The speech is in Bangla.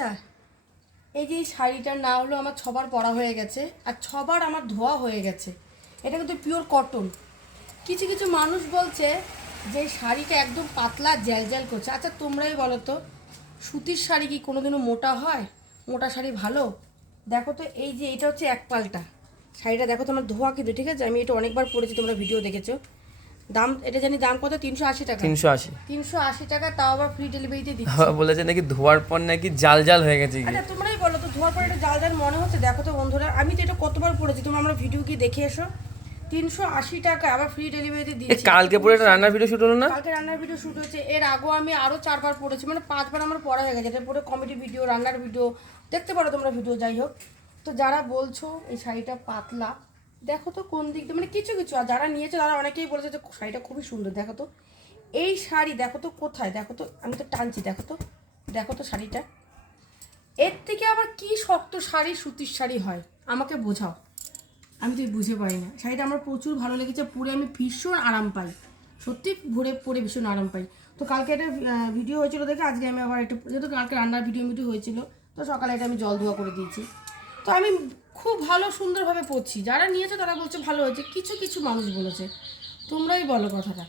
হ্যাঁ, এই যে শাড়িটার না হলো আমার ছবার পরা হয়ে গেছে আর ছবার আমার ধোয়া হয়ে গেছে। এটা কিন্তু পিওর কটন কিছু কিছু মানুষ বলছে যে শাড়িটা একদম পাতলা জ্যাল জ্যাল করছে। আচ্ছা তোমরাই বলো তো সুতির শাড়ি কি কোনোদিনও মোটা হয়? মোটা শাড়ি ভালো? দেখো তো এই যে এটা হচ্ছে এক পাল্টা। শাড়িটা দেখো তোমার ধোয়া কিন্তু ঠিক আছে? আমি এটা অনেকবার পরেছি তোমরা ভিডিও দেখেছ। দাম এটা জানি দাম কত? তিনশো আশি টাকা। তিনশো আশি। তিনশো আশি টাকা তাও আবার ফ্রি ডেলিভারিতে দিচ্ছি। বলেছে নাকি ধোয়ার পর নাকি জাল জাল হয়ে গেছে কি আচ্ছা তোমরাই বলো তো ধোয়ার পরে এটা জাল জাল মনে হচ্ছে? দেখো তো বন্ধুরা আমি তো এটা কতবার পড়েছি তোমরা আমরা ভিডিও কি দেখে এসো। তিনশো আশি টাকা আবার ফ্রি ডেলিভারিতে এ দিয়েছি। কালকে পরে একটা রান্নার ভিডিও শুট হলো না? কালকে রান্নার ভিডিও শুট হয়েছে। এর আগেও আমি আরও চারবার পড়েছি মানে পাঁচবার আমার পড়া হয়ে গেছে। এটা পরে কমেডি ভিডিও রান্নার ভিডিও দেখতে পারো তোমরা ভিডিও যাই হোক। তো যারা বলছো এই শাড়িটা পাতলা দেখো তো কোন দিক দিয়ে মানে কিছু কিছু, আর যারা নিয়েছে তারা অনেকেই বলেছে যে শাড়িটা খুবই সুন্দর, দেখো তো। এই শাড়ি দেখো তো কোথায়, দেখো তো, আমি তো টানছি, দেখো তো দেখো তো শাড়িটা। এর থেকে আবার কি শক্ত শাড়ি, সুতির শাড়ি হয়? আমাকে বোঝাও। আমি তো বুঝে পারি না। শাড়িটা আমার প্রচুর ভালো লেগেছে, পরে আমি ভীষণ আরাম পাই। সত্যি ভরে পরে ভীষণ আরাম পাই। তো কালকে একটা ভিডিও হয়েছিল দেখে, আজকে আমি আবার একটু, যেহেতু কালকে রান্নার ভিডিও ভিডিও হয়েছিল, তো সকালে এটা আমি জল ধোয়া করে দিয়েছি। তো আমি খুব ভালো সুন্দরভাবে পড়ছি। যারা নিয়েছে তারা বলছে ভালো হয়েছে। কিছু কিছু মানুষ বলেছে। তোমরাই বলো কথাটা।